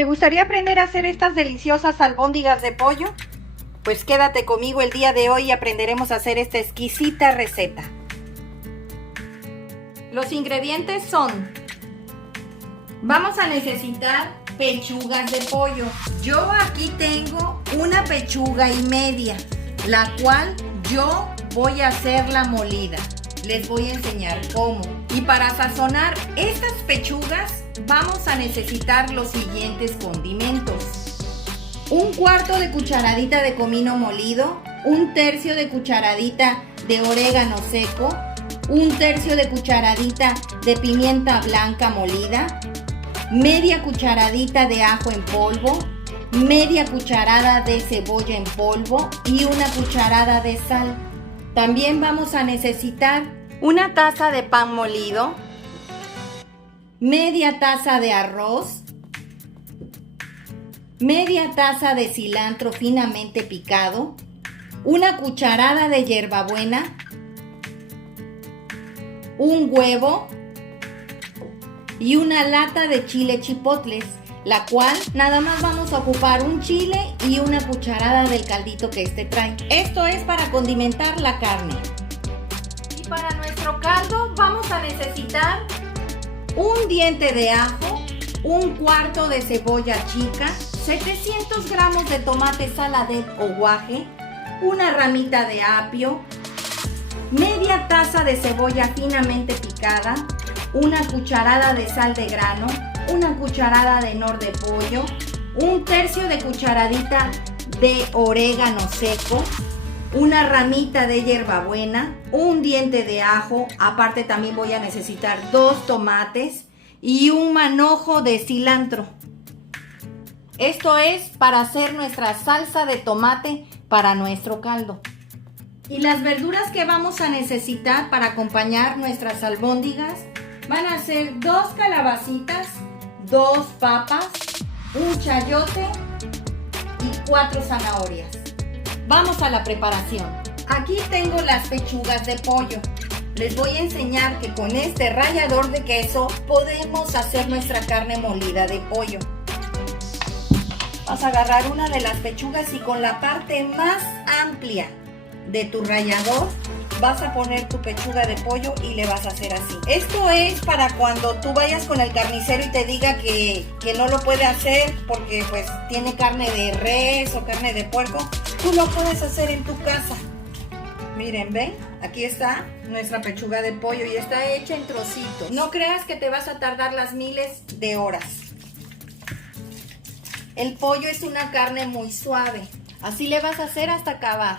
¿Te gustaría aprender a hacer estas deliciosas albóndigas de pollo? Pues quédate conmigo el día de hoy y aprenderemos a hacer esta exquisita receta. Los ingredientes son: vamos a necesitar pechugas de pollo. Yo aquí tengo una pechuga y media, la cual yo voy a hacerla molida. Les voy a enseñar cómo. Y para sazonar estas pechugas vamos a necesitar los siguientes condimentos: un cuarto de cucharadita de comino molido, un tercio de cucharadita de orégano seco, un tercio de cucharadita de pimienta blanca molida, media cucharadita de ajo en polvo, media cucharada de cebolla en polvo y una cucharada de sal. También vamos a necesitar una taza de pan molido, media taza de arroz, media taza de cilantro finamente picado, una cucharada de hierbabuena, un huevo y una lata de chile chipotles, la cual nada más vamos a ocupar un chile y una cucharada del caldito que este trae. Esto es para condimentar la carne. Y para nuestro caldo vamos a necesitar un diente de ajo, un cuarto de cebolla chica, 700 gramos de tomate saladet o guaje, una ramita de apio, media taza de cebolla finamente picada, una cucharada de sal de grano, una cucharada de nor de pollo, un tercio de cucharadita de orégano seco, una ramita de hierbabuena, un diente de ajo, aparte también voy a necesitar 2 tomates y un manojo de cilantro. Esto es para hacer nuestra salsa de tomate para nuestro caldo. Y las verduras que vamos a necesitar para acompañar nuestras albóndigas van a ser 2 calabacitas, 2 papas, un chayote y 4 zanahorias. Vamos a la preparación. Aquí tengo las pechugas de pollo. Les voy a enseñar que con este rallador de queso podemos hacer nuestra carne molida de pollo. Vas a agarrar una de las pechugas y con la parte más amplia de tu rallador vas a poner tu pechuga de pollo y le vas a hacer así. Esto es para cuando tú vayas con el carnicero y te diga que no lo puede hacer porque pues tiene carne de res o carne de puerco. Tú lo puedes hacer en tu casa. Miren, ¿ven? Aquí está nuestra pechuga de pollo y está hecha en trocitos. No creas que te vas a tardar las miles de horas. El pollo es una carne muy suave. Así le vas a hacer hasta acabar.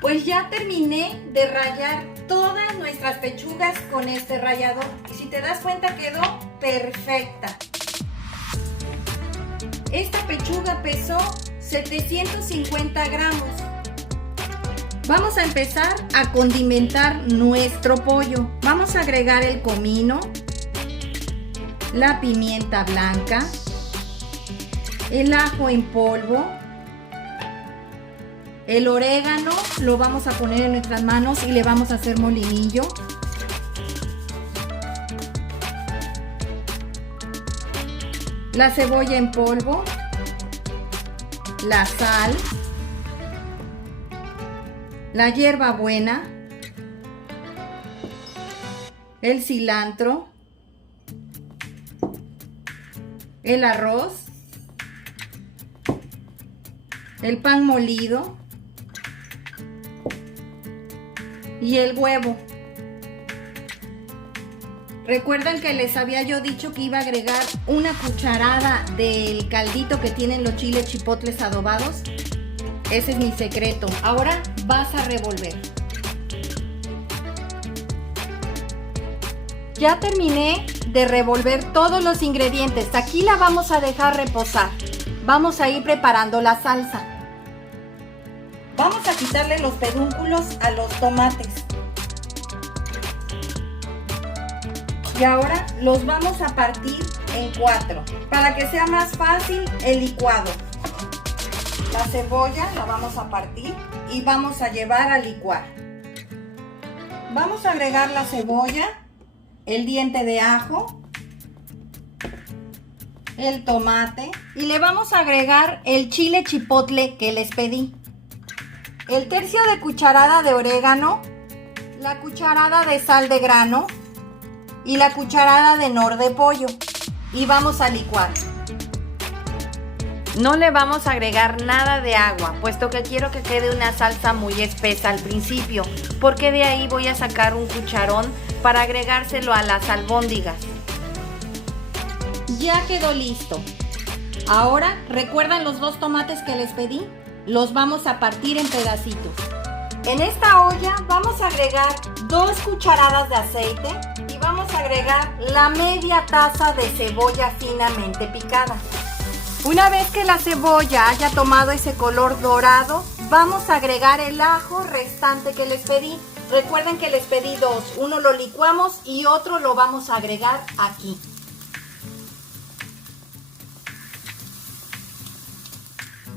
Pues ya terminé de rallar todas nuestras pechugas con este rallador. Y si te das cuenta quedó perfecta. Esta pechuga pesó 750 gramos. Vamos a empezar a condimentar nuestro pollo. Vamos a agregar el comino, la pimienta blanca, el ajo en polvo, el orégano lo vamos a poner en nuestras manos y le vamos a hacer molinillo. La cebolla en polvo, la sal, la hierbabuena, el cilantro, el arroz, el pan molido y el huevo. Recuerdan que les había yo dicho que iba a agregar una cucharada del caldito que tienen los chiles chipotles adobados. Ese es mi secreto. Ahora vas a revolver. Ya terminé de revolver todos los ingredientes. Aquí la vamos a dejar reposar. Vamos a ir preparando la salsa. Vamos a quitarle los pedúnculos a los tomates. Y ahora los vamos a partir en 4 para que sea más fácil el licuado. La cebolla la vamos a partir y vamos a llevar a licuar. Vamos a agregar la cebolla, el diente de ajo, el tomate y le vamos a agregar el chile chipotle que les pedí. El tercio de cucharada de orégano, la cucharada de sal de grano y la cucharada de nor de pollo. Y vamos a licuar. No le vamos a agregar nada de agua, puesto que quiero que quede una salsa muy espesa al principio, porque de ahí voy a sacar un cucharón para agregárselo a las albóndigas. Ya quedó listo. Ahora, ¿recuerdan los 2 tomates que les pedí? Los vamos a partir en pedacitos. En esta olla vamos a agregar 2 cucharadas de aceite y vamos a agregar la media taza de cebolla finamente picada. Una vez que la cebolla haya tomado ese color dorado, vamos a agregar el ajo restante que les pedí. Recuerden que les pedí 2, uno lo licuamos y otro lo vamos a agregar aquí.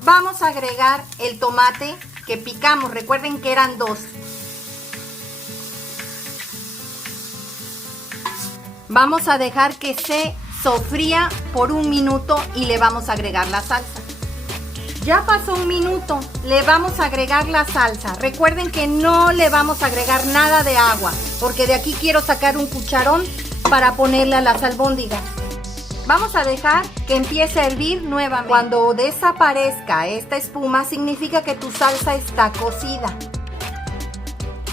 Vamos a agregar el tomate que picamos, recuerden que eran 2. Vamos a dejar que se sofría por 1 minuto y le vamos a agregar la salsa. Ya pasó 1 minuto, le vamos a agregar la salsa. Recuerden que no le vamos a agregar nada de agua, porque de aquí quiero sacar un cucharón para ponerle a las albóndigas. Vamos a dejar que empiece a hervir nuevamente. Cuando desaparezca esta espuma, significa que tu salsa está cocida.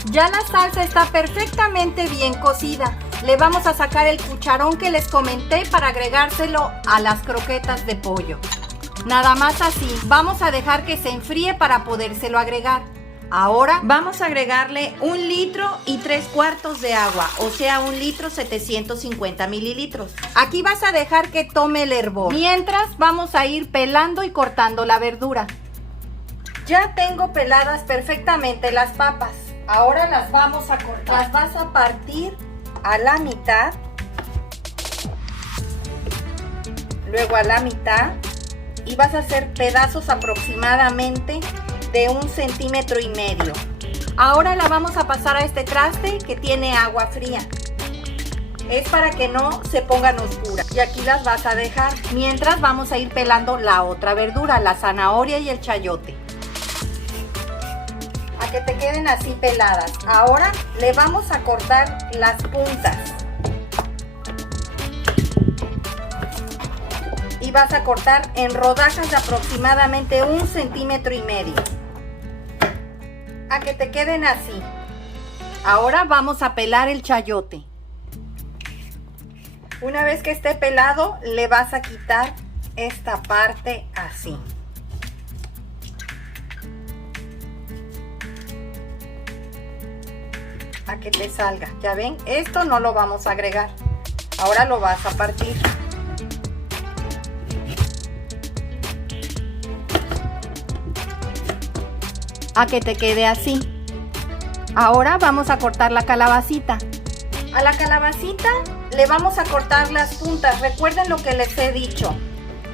Ya la salsa está perfectamente bien cocida. Le vamos a sacar el cucharón que les comenté para agregárselo a las croquetas de pollo. Nada más así. Vamos a dejar que se enfríe para podérselo agregar. Ahora vamos a agregarle 1 litro y 3/4 de agua, o sea 1 litro 750 mililitros. Aquí vas a dejar que tome el hervor. Mientras vamos a ir pelando y cortando la verdura. Ya tengo peladas perfectamente las papas. Ahora las vamos a cortar. Las vas a partir a la mitad, luego a la mitad y vas a hacer pedazos aproximadamente de 1,5 centímetros. Ahora la vamos a pasar a este traste que tiene agua fría. Es para que no se pongan oscuras. Y aquí las vas a dejar. Mientras vamos a ir pelando la otra verdura, la zanahoria y el chayote. A que te queden así peladas. Ahora le vamos a cortar las puntas. Y vas a cortar en rodajas de aproximadamente 1,5 centímetros. A que te queden así. Ahora vamos a pelar el chayote. Una vez que esté pelado, le vas a quitar esta parte así. A que te salga. Ya ven, esto no lo vamos a agregar. Ahora lo vas a partir. A que te quede así. Ahora vamos a cortar la calabacita. A la calabacita le vamos a cortar las puntas. Recuerden lo que les he dicho.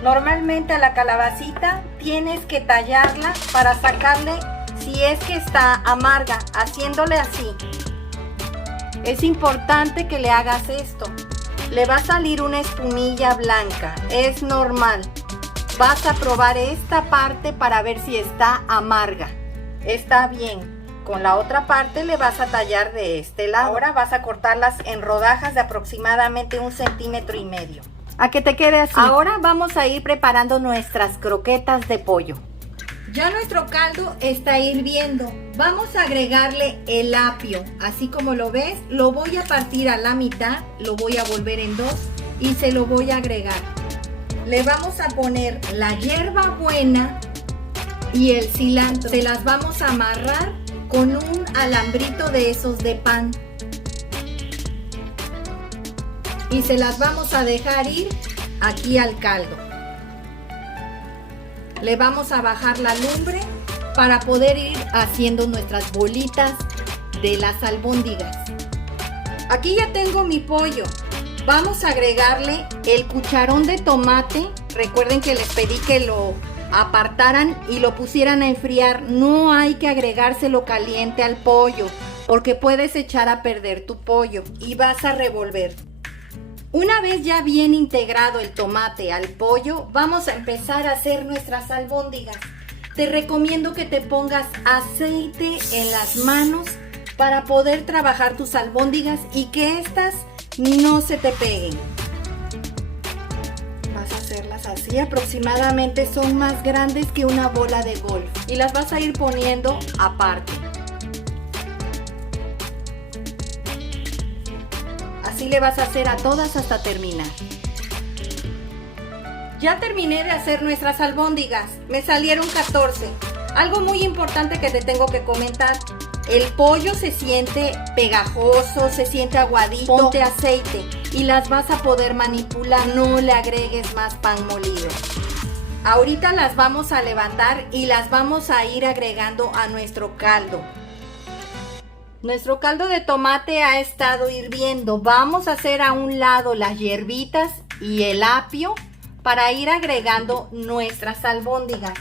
Normalmente a la calabacita tienes que tallarla para sacarle si es que está amarga, haciéndole así. Es importante que le hagas esto. Le va a salir una espumilla blanca, es normal. Vas a probar esta parte para ver si está amarga. Está bien. Con la otra parte le vas a tallar de este lado. Ahora vas a cortarlas en rodajas de aproximadamente 1,5 centímetros. A que te quede así. Ahora vamos a ir preparando nuestras croquetas de pollo. Ya nuestro caldo está hirviendo. Vamos a agregarle el apio. Así como lo ves, lo voy a partir a la mitad, lo voy a volver en 2 y se lo voy a agregar. Le vamos a poner la hierbabuena y el cilantro. Se las vamos a amarrar con un alambrito de esos de pan. Y se las vamos a dejar ir aquí al caldo. Le vamos a bajar la lumbre para poder ir haciendo nuestras bolitas de las albóndigas. Aquí ya tengo mi pollo. Vamos a agregarle el cucharón de tomate. Recuerden que les pedí que lo apartaran y lo pusieran a enfriar. No hay que agregárselo caliente al pollo porque puedes echar a perder tu pollo y vas a revolver. Una vez ya bien integrado el tomate al pollo, vamos a empezar a hacer nuestras albóndigas. Te recomiendo que te pongas aceite en las manos para poder trabajar tus albóndigas y que estas no se te peguen. Vas a hacerlas así, aproximadamente son más grandes que una bola de golf y las vas a ir poniendo aparte. Así le vas a hacer a todas hasta terminar. Ya terminé de hacer nuestras albóndigas, me salieron 14. Algo muy importante que te tengo que comentar: el pollo se siente pegajoso, se siente aguadito. Ponte aceite y las vas a poder manipular, no le agregues más pan molido. Ahorita las vamos a levantar y las vamos a ir agregando a nuestro caldo. Nuestro caldo de tomate ha estado hirviendo. Vamos a hacer a un lado las hierbitas y el apio para ir agregando nuestras albóndigas.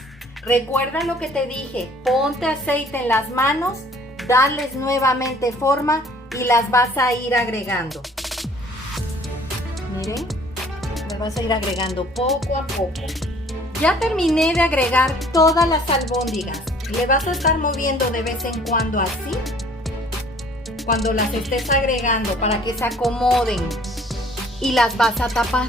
Recuerda lo que te dije, ponte aceite en las manos, dales nuevamente forma y las vas a ir agregando. Miren, las vas a ir agregando poco a poco. Ya terminé de agregar todas las albóndigas. Le vas a estar moviendo de vez en cuando así, cuando las estés agregando, para que se acomoden, y las vas a tapar.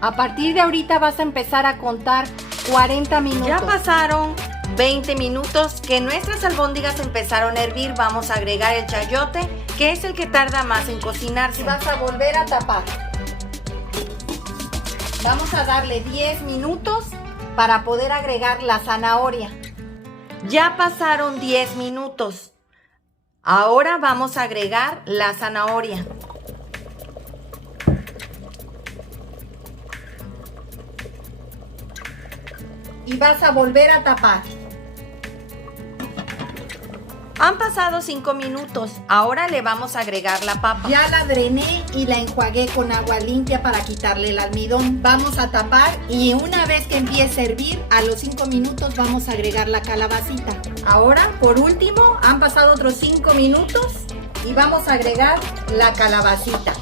A partir de ahorita vas a empezar a contar 40 minutos. Ya pasaron 20 minutos que nuestras albóndigas empezaron a hervir. Vamos a agregar el chayote, que es el que tarda más en cocinarse. Y vas a volver a tapar. Vamos a darle 10 minutos para poder agregar la zanahoria. Ya pasaron 10 minutos. Ahora vamos a agregar la zanahoria. Y vas a volver a tapar. Han pasado 5 minutos. Ahora le vamos a agregar la papa. Ya la drené y la enjuagué con agua limpia para quitarle el almidón. Vamos a tapar y una vez que empiece a hervir, a los 5 minutos vamos a agregar la calabacita. Ahora, por último, han pasado otros 5 minutos y vamos a agregar la calabacita.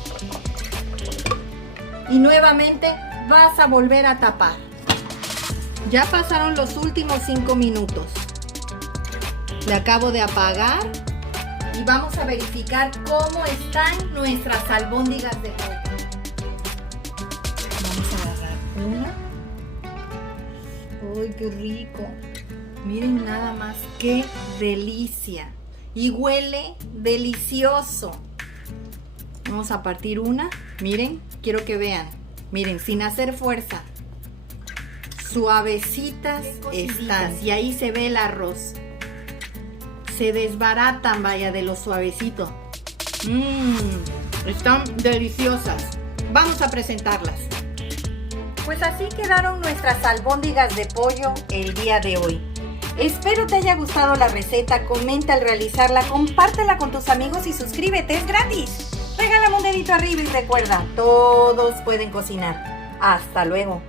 Y nuevamente vas a volver a tapar. Ya pasaron los últimos 5 minutos. Le acabo de apagar y vamos a verificar cómo están nuestras albóndigas de pollo. Vamos a agarrar una. ¡Uy, qué rico! Miren nada más, qué delicia. Y huele delicioso. Vamos a partir una. Miren, quiero que vean. Miren, sin hacer fuerza. Suavecitas están. Y ahí se ve el arroz. Se desbaratan, vaya, de lo suavecito. Están deliciosas. Vamos a presentarlas. Pues así quedaron nuestras albóndigas de pollo el día de hoy. Espero te haya gustado la receta. Comenta al realizarla, compártela con tus amigos y suscríbete, es gratis. Regálame un dedito arriba y recuerda, todos pueden cocinar. Hasta luego.